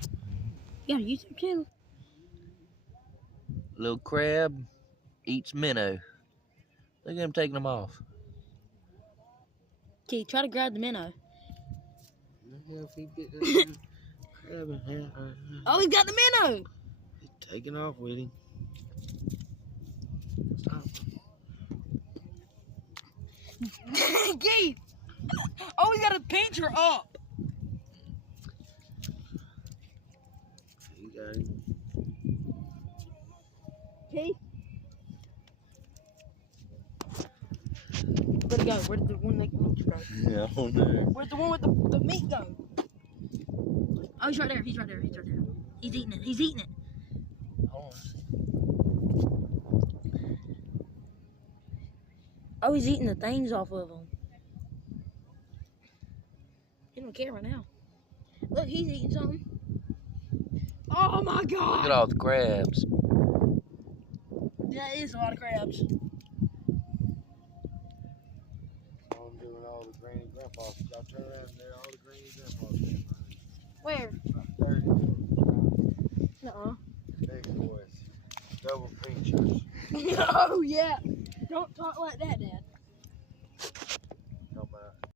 channel. You got a YouTube channel? Little crab eats minnow. Look at him taking them off. Okay, try to grab the minnow. If he get that crab in here, Oh, he's got the minnow! he's taking off with him. Stop. Keith! Oh, we got a pincher up! He got him. Keith? Where'd it go? Where did the one that pincher go? Yeah, I don't know. Where's the one with the meat go? Oh, he's right there. He's right there. He's right there. He's eating it. He's eating it. Hold on. Oh, he's eating the things off of him. He don't care right now. Look, he's eating something. Oh my God! Look at all the crabs. That is a lot of crabs. I'm doing all the granny grandpas. Y'all turn around there, all the granny grandpas. Where? About 30. Nuh-uh. Big boys. Double pinchers. Oh, yeah. Don't talk like that, Dad.